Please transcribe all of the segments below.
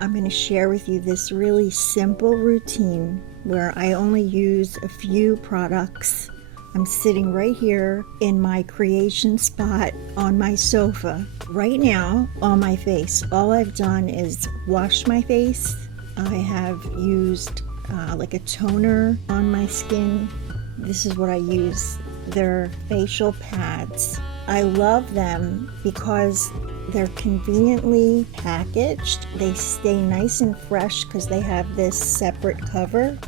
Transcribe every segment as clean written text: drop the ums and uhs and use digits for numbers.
I'm going to share with you this really simple routine where I only use a few products. I'm sitting right here in my creation spot on my sofa. Right now, on my face, all I've done is wash my face. I have used like a toner on my skin. This is what I use. They're facial pads. I love them because they're conveniently packaged. They stay nice and fresh because they have this separate cover.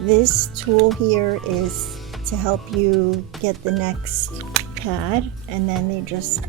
This tool here is to help you get the next pad, and then they just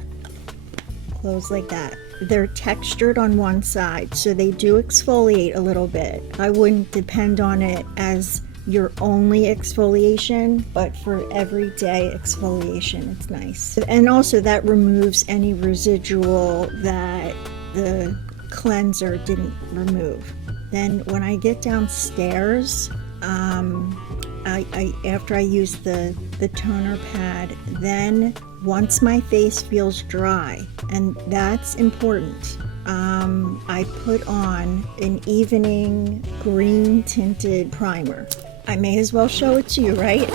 close like that. They're textured on one side, so they do exfoliate a little bit. I wouldn't depend on it as your only exfoliation, but for everyday exfoliation, it's nice. And also that removes any residual that the cleanser didn't remove. Then when I get downstairs, after I use the toner pad, then once my face feels dry, and that's important, I put on an evening green tinted primer. I may as well show it to you, right?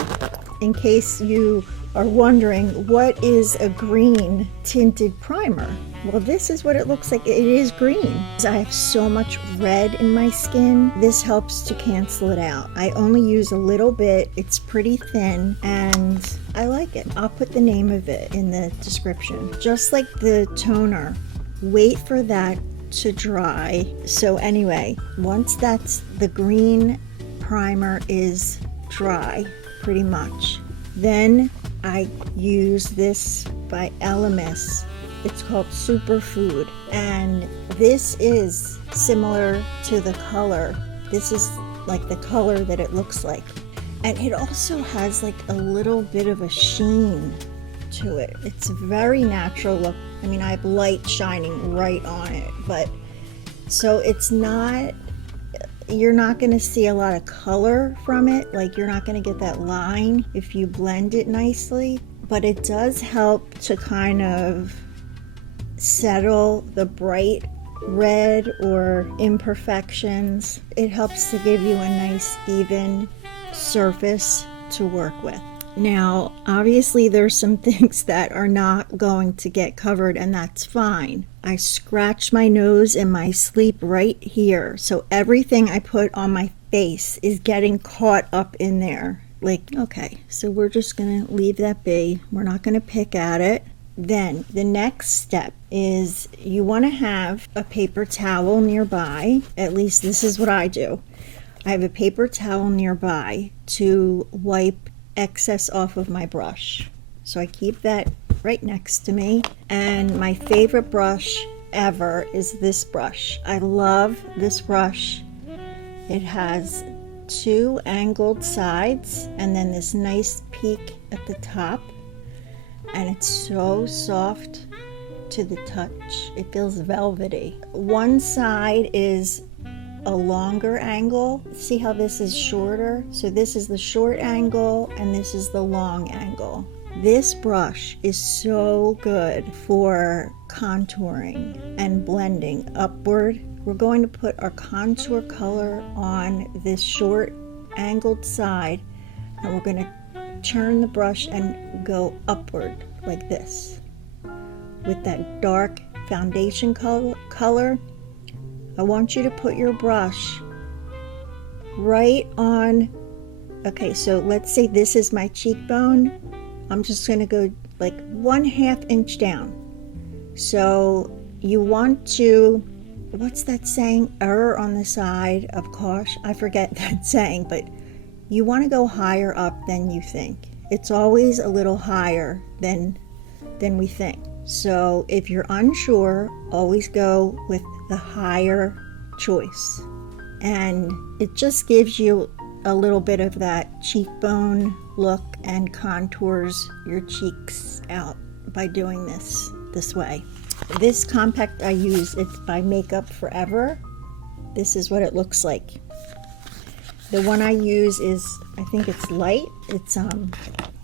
In case you are wondering, what is a green tinted primer? Well, this is what it looks like. It is green. I have so much red in my skin. This helps to cancel it out. I only use a little bit. It's pretty thin and I like it. I'll put the name of it in the description. Just like the toner, wait for that to dry. So anyway, once the green primer is dry, pretty much, then I use this by Elemis. It's called Superfood, and this is similar to the color. This is like the color that it looks like, and it also has like a little bit of a sheen to it. It's a very natural look. I mean, I have light shining right on it, but so it's not, you're not going to see a lot of color from it. Like, you're not going to get that line if you blend it nicely, but it does help to kind of settle the bright red or imperfections. It helps to give you a nice even surface to work with. Now, obviously there's some things that are not going to get covered, and that's fine. I scratch my nose in my sleep right here, so everything I put on my face is getting caught up in there. Like, okay, so we're just gonna leave that be. We're not gonna pick at it. Then the next step is you want to have a paper towel nearby. At least this is what I do. I have a paper towel nearby to wipe excess off of my brush. So I keep that right next to me. And my favorite brush ever is this brush. I love this brush. It has two angled sides and then this nice peak at the top. And it's so soft to the touch. It feels velvety. One side is a longer angle. See how this is shorter? So this is the short angle and this is the long angle. This brush is so good for contouring and blending upward. We're going to put our contour color on this short angled side, and we're going to turn the brush and go upward like this with that dark foundation color. I want you to put your brush right on, okay, so let's say this is my cheekbone. I'm just going to go like 1/2 inch down. So you want to, what's that saying? Err on the side of caution. I forget that saying, but you want to go higher up than you think. It's always a little higher than we think. So if you're unsure, always go with the higher choice. And it just gives you a little bit of that cheekbone look and contours your cheeks out by doing this way. This compact I use, it's by Makeup Forever. This is what it looks like. The one I use is, I think it's light. It's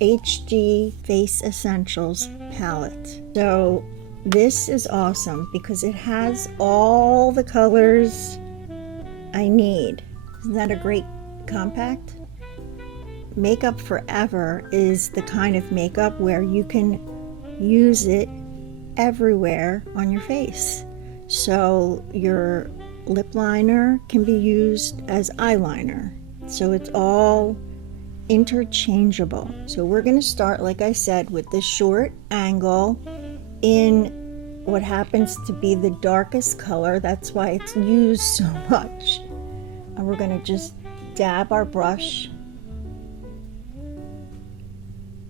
HD Face Essentials palette. So this is awesome because it has all the colors I need. Isn't that a great compact? Makeup Forever is the kind of makeup where you can use it everywhere on your face. So your lip liner can be used as eyeliner. So it's all interchangeable. So we're going to start, like I said, with the short angle in what happens to be the darkest color. That's why it's used so much. And we're going to just dab our brush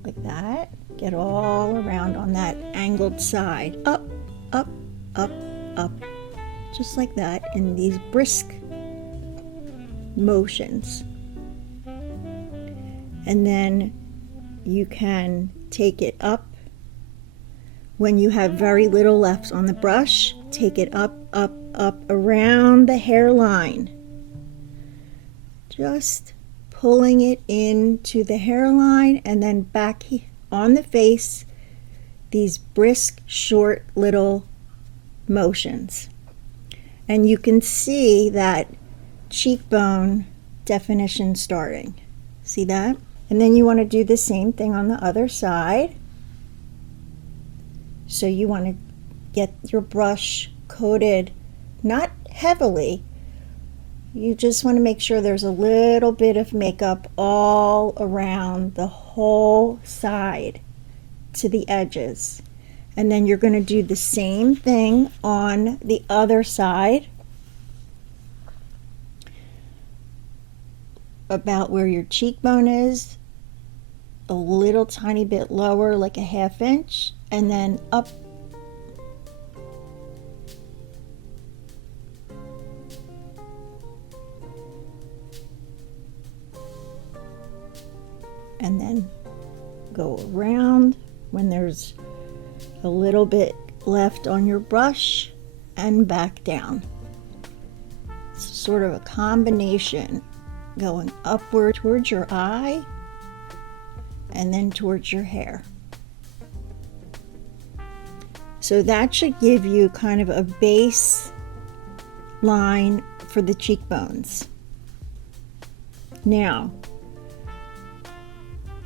like that. Get all around on that angled side. Up, up, up, up. Just like that in these brisk motions. And then you can take it up. When you have very little left on the brush, take it up, up, up around the hairline. Just pulling it into the hairline and then back on the face, these brisk, short little motions. And you can see that cheekbone definition starting. See that? And then you want to do the same thing on the other side. So you want to get your brush coated, not heavily. You just want to make sure there's a little bit of makeup all around the whole side to the edges. And then you're going to do the same thing on the other side, about where your cheekbone is, a little tiny bit lower, like a ½ inch, and then up. And then go around when there's a little bit left on your brush and back down. It's sort of a combination going upward towards your eye and then towards your hair. So that should give you kind of a base line for the cheekbones. Now,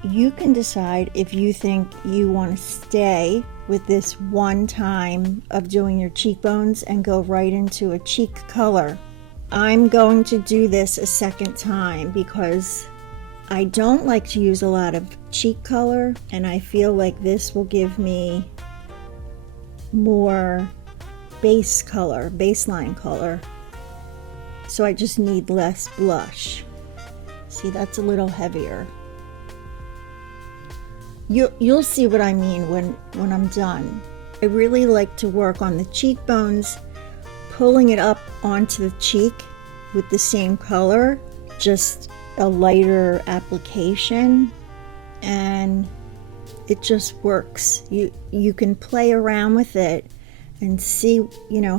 you can decide if you think you want to stay with this one time of doing your cheekbones and go right into a cheek color. I'm going to do this a second time because I don't like to use a lot of cheek color, and I feel like this will give me more base color, baseline color. So I just need less blush. See, that's a little heavier. You'll see what I mean when I'm done. I really like to work on the cheekbones, pulling it up onto the cheek with the same color, just a lighter application, and it just works. You can play around with it and see,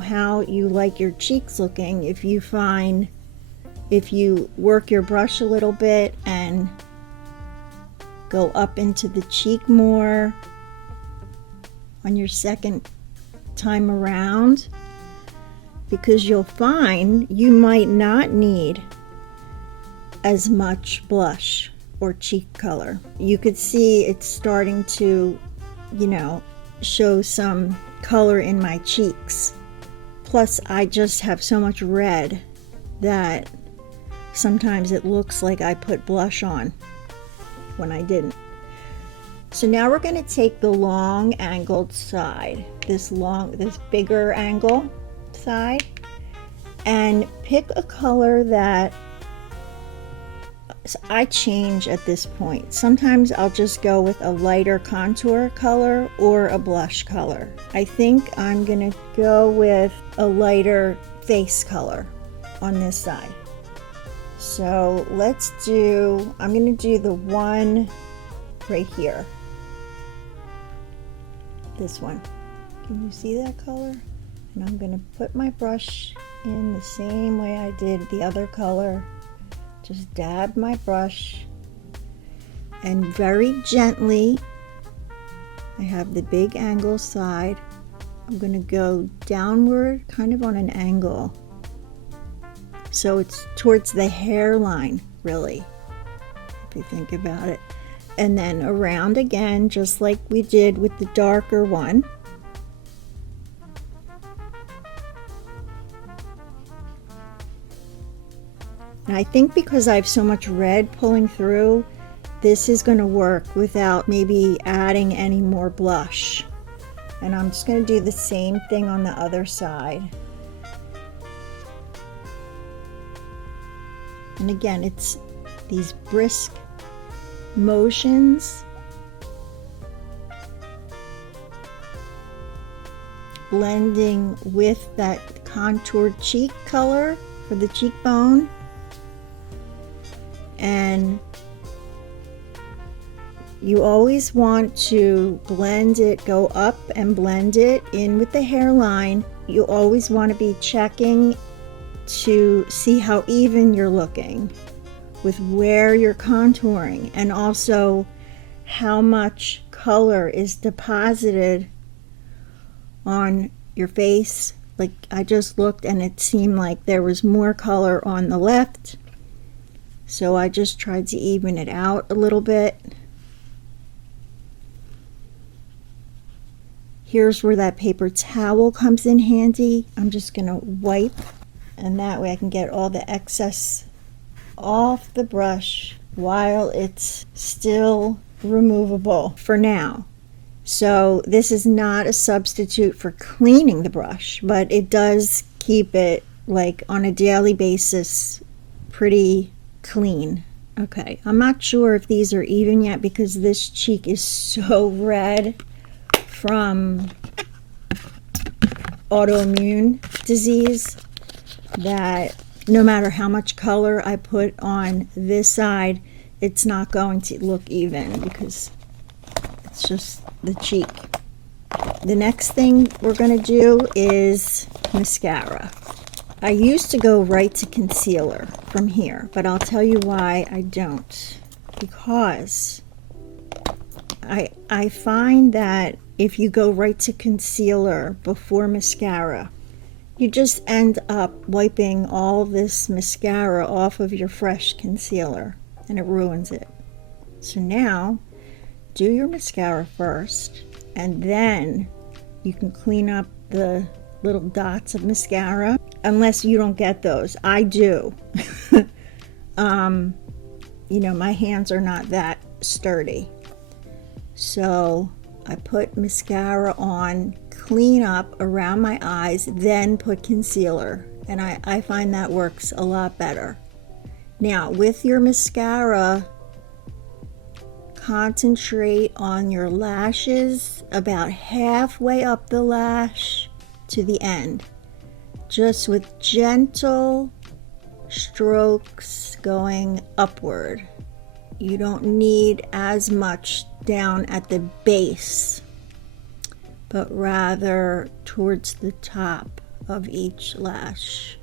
how you like your cheeks looking. If you work your brush a little bit and go up into the cheek more on your second time around, because you'll find you might not need as much blush or cheek color. You could see it's starting to, show some color in my cheeks. Plus, I just have so much red that sometimes it looks like I put blush on when I didn't. So now we're going to take the long angled side, this bigger angle side, and pick a color that I change at this point. Sometimes I'll just go with a lighter contour color or a blush color. I think I'm going to go with a lighter face color on this side. So I'm going to do the one right here. This one. Can you see that color? And I'm going to put my brush in the same way I did the other color. Just dab my brush and very gently, I have the big angle side I'm going to go downward, kind of on an angle. So it's towards the hairline, really, if you think about it. And then around again, just like we did with the darker one. And I think because I have so much red pulling through, this is going to work without maybe adding any more blush. And I'm just going to do the same thing on the other side. And again, it's these brisk motions, blending with that contoured cheek color for the cheekbone. And you always want to blend it, go up and blend it in with the hairline. You always want to be checking to see how even you're looking with where you're contouring, and also how much color is deposited on your face. Like I just looked and it seemed like there was more color on the left, so I just tried to even it out a little bit. Here's where that paper towel comes in handy. I'm just gonna wipe, and that way I can get all the excess off the brush while it's still removable for now. So this is not a substitute for cleaning the brush, but it does keep it, like on a daily basis, pretty clean. Okay, I'm not sure if these are even yet because this cheek is so red from autoimmune disease that no matter how much color I put on this side, it's not going to look even because it's just the cheek. The next thing we're going to do is mascara. I used to go right to concealer from here, but I'll tell you why I don't. Because I find that if you go right to concealer before mascara, you just end up wiping all this mascara off of your fresh concealer and it ruins it. So now, do your mascara first, and then you can clean up the little dots of mascara, unless you don't get those. I do. You know, my hands are not that sturdy. So I put mascara on, clean up around my eyes, then put concealer. And I find that works a lot better. Now, with your mascara, concentrate on your lashes about halfway up the lash to the end. Just with gentle strokes going upward. You don't need as much down at the base, but rather towards the top of each lash.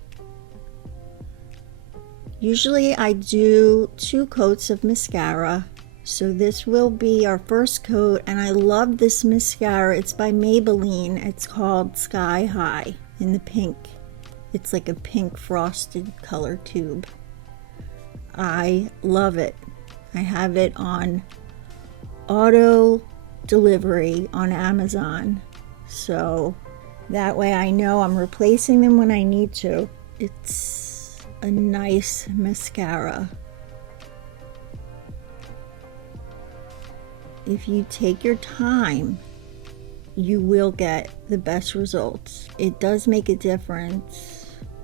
Usually I do 2 coats of mascara, so this will be our first coat, and I love this mascara. It's by Maybelline. It's called Sky High in the pink. It's like a pink frosted color tube. I love it. I have it on auto delivery on Amazon, so that way I know I'm replacing them when I need to. It's a nice mascara. If you take your time, you will get the best results. It does make a difference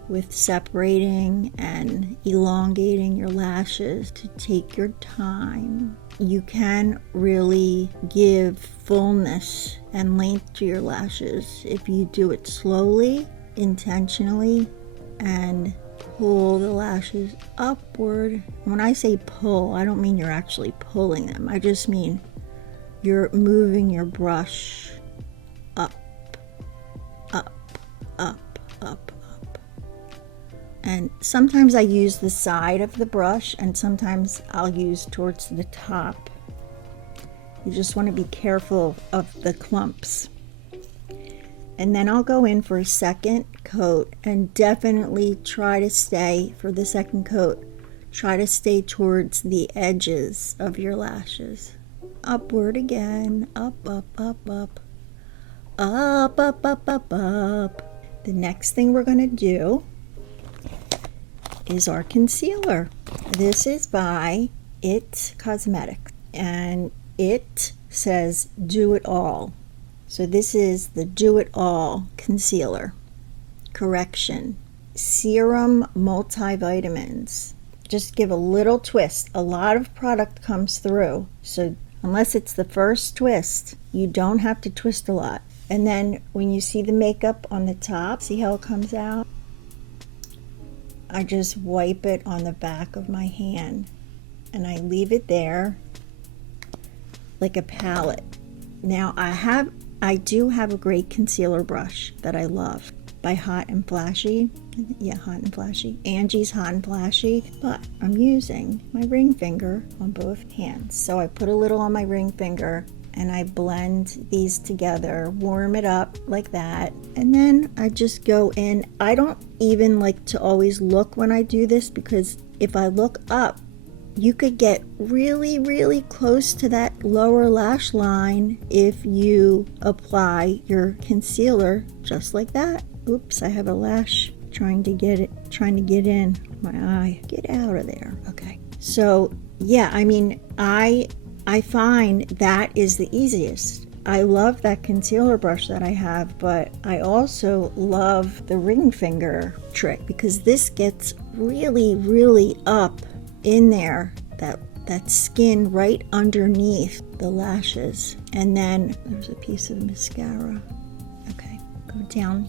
with separating and elongating your lashes. To take your time, you can really give fullness and length to your lashes if you do it slowly, intentionally, and pull the lashes upward. When I say pull, I don't mean you're actually pulling them. I just mean you're moving your brush up, up, up, up. And sometimes I use the side of the brush, and sometimes I'll use towards the top. You just want to be careful of the clumps. And then I'll go in for a second coat, and definitely try to stay, for the second coat, try to stay towards the edges of your lashes. Upward again, up, up, up, up, up, up, up, up, up. The next thing we're going to do is our concealer. This is by It Cosmetics, and it says do it all. So this is the Do It All Concealer. Correction. Serum multivitamins. Just give a little twist. A lot of product comes through, so unless it's the first twist, you don't have to twist a lot. And then when you see the makeup on the top, see how it comes out? I just wipe it on the back of my hand and I leave it there like a palette. Now I do have a great concealer brush that I love by Hot and Flashy. Yeah, Hot and Flashy. Angie's Hot and Flashy. But I'm using my ring finger on both hands. So I put a little on my ring finger and I blend these together, warm it up like that. And then I just go in. I don't even like to always look when I do this, because if I look up, you could get really, really close to that lower lash line if you apply your concealer just like that. Oops, I have a lash trying to get in my eye. Get out of there. Okay. So yeah, I mean, I find that is the easiest. I love that concealer brush that I have, but I also love the ring finger trick, because this gets really, really up in there, that skin right underneath the lashes. And then there's a piece of mascara. Okay, go down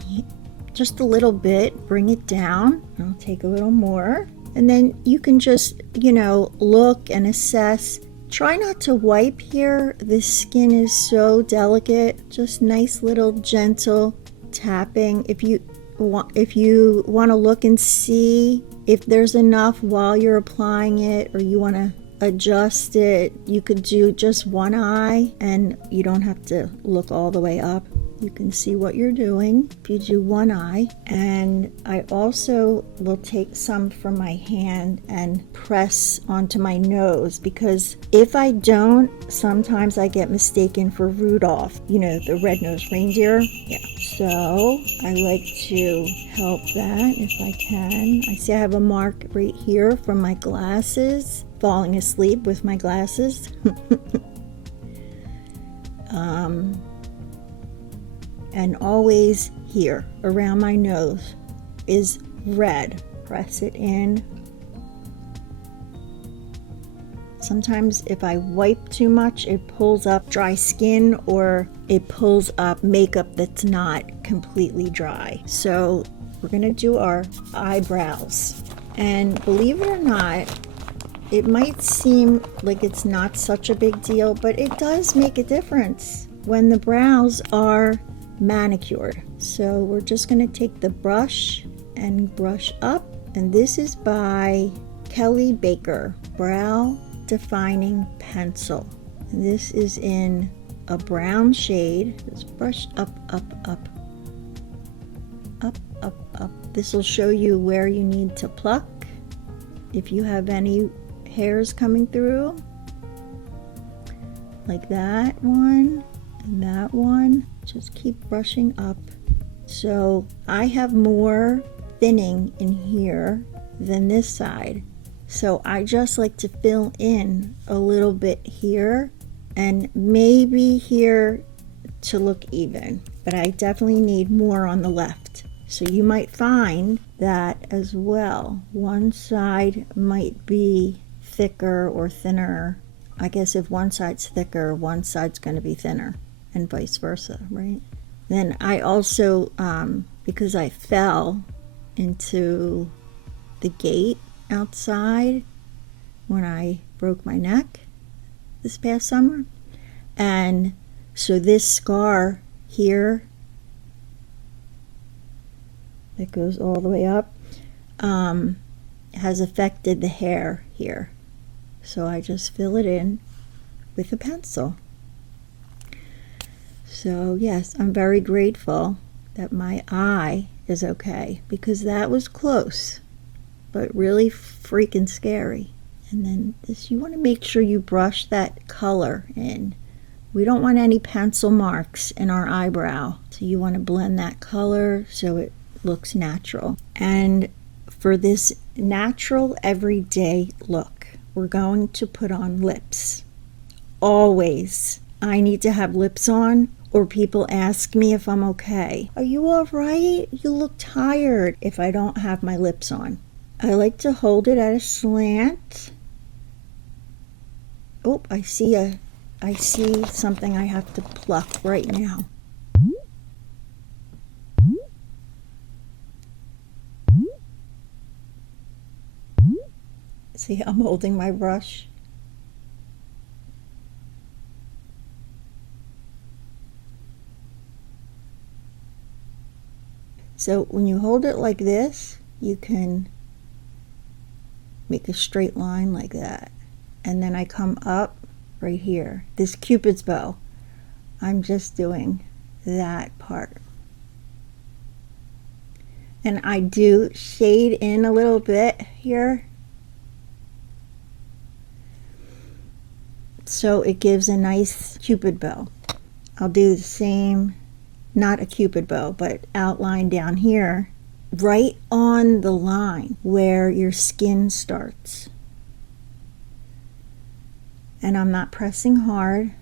just a little bit, bring it down. I'll take a little more, and then you can just, look and assess. Try not to wipe here. The skin is so delicate. Just nice little gentle tapping. If you want to look and see if there's enough while you're applying it, or you want to adjust it, you could do just one eye and you don't have to look all the way up. You can see what you're doing if you do one eye. And I also will take some from my hand and press onto my nose, because if I don't, sometimes I get mistaken for Rudolph, the red-nosed reindeer. Yeah, so I like to help that if I can. I see I have a mark right here from my glasses, falling asleep with my glasses. And always here around my nose is red. Press it in. Sometimes if I wipe too much, it pulls up dry skin, or it pulls up makeup that's not completely dry. So we're gonna do our eyebrows. And believe it or not, it might seem like it's not such a big deal, but it does make a difference when the brows are manicured. So we're just going to take the brush and brush up, and this is by Kelly Baker Brow Defining Pencil. And this is in a brown shade. Just brush up, up, up, up, up, up. This will show you where you need to pluck if you have any hairs coming through, like that one and that one. Just keep brushing up. So I have more thinning in here than this side, so I just like to fill in a little bit here and maybe here to look even, but I definitely need more on the left. So you might find that as well. One side might be thicker or thinner. I guess if one side's thicker, one side's going to be thinner, and vice versa, right? Then I also, because I fell into the gate outside when I broke my neck this past summer, and so this scar here that goes all the way up has affected the hair here. So I just fill it in with a pencil. So yes, I'm very grateful that my eye is okay, because that was close, but really freaking scary. And then this, you want to make sure you brush that color in. We don't want any pencil marks in our eyebrow, so you want to blend that color so it looks natural. And for this natural everyday look, we're going to put on lips. Always, I need to have lips on, or people ask me if I'm okay. Are you all right? You look tired if I don't have my lips on. I like to hold it at a slant. Oh, I see something I have to pluck right now. See, I'm holding my brush. So when you hold it like this, you can make a straight line like that. And then I come up right here, this Cupid's bow. I'm just doing that part. And I do shade in a little bit here, so it gives a nice Cupid bow. I'll do the same, not a Cupid bow, but outline down here, right on the line where your skin starts. And I'm not pressing hard.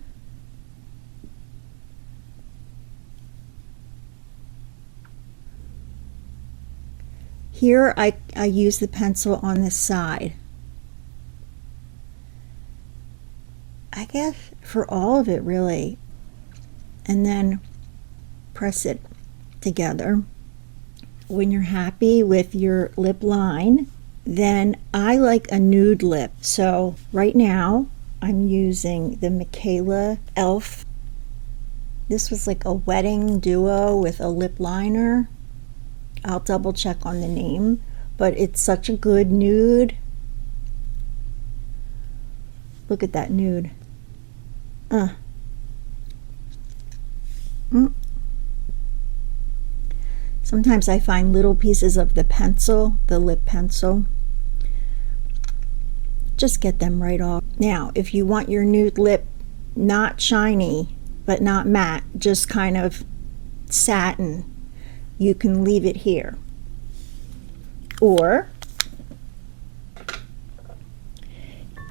Here I use the pencil on this side. I guess for all of it really. And then press it together. When you're happy with your lip line, then I like a nude lip. So right now I'm using the Michaela Elf. This was like a wedding duo with a lip liner. I'll double check on the name, but it's such a good nude. Look at that nude. Sometimes I find little pieces of the pencil, the lip pencil. Just get them right off. Now, if you want your nude lip not shiny, but not matte, just kind of satin, you can leave it here. Or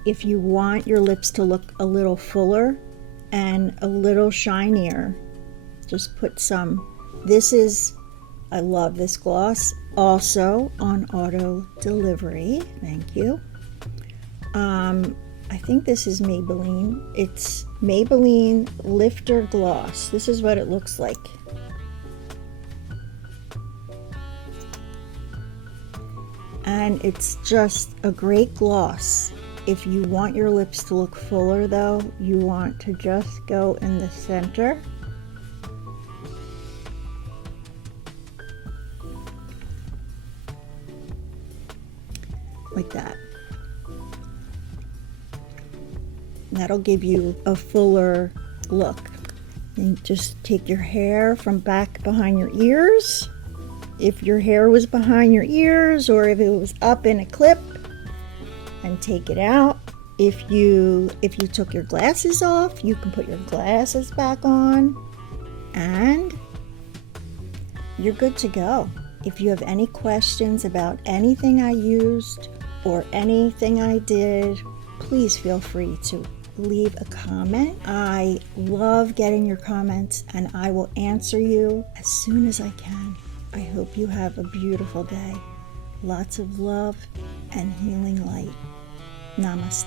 if you want your lips to look a little fuller and a little shinier, just put some. I love this gloss, also on auto delivery. Thank you. I think this is Maybelline. It's Maybelline Lifter Gloss. This is what it looks like. And it's just a great gloss. If you want your lips to look fuller though, you want to just go in the center. Like that. That'll give you a fuller look. And just take your hair from back behind your ears. If your hair was behind your ears or if it was up in a clip, and take it out. If you took your glasses off, you can put your glasses back on and you're good to go. If you have any questions about anything I used or anything I did, please feel free to leave a comment. I love getting your comments and I will answer you as soon as I can. I hope you have a beautiful day. Lots of love and healing light. Namaste.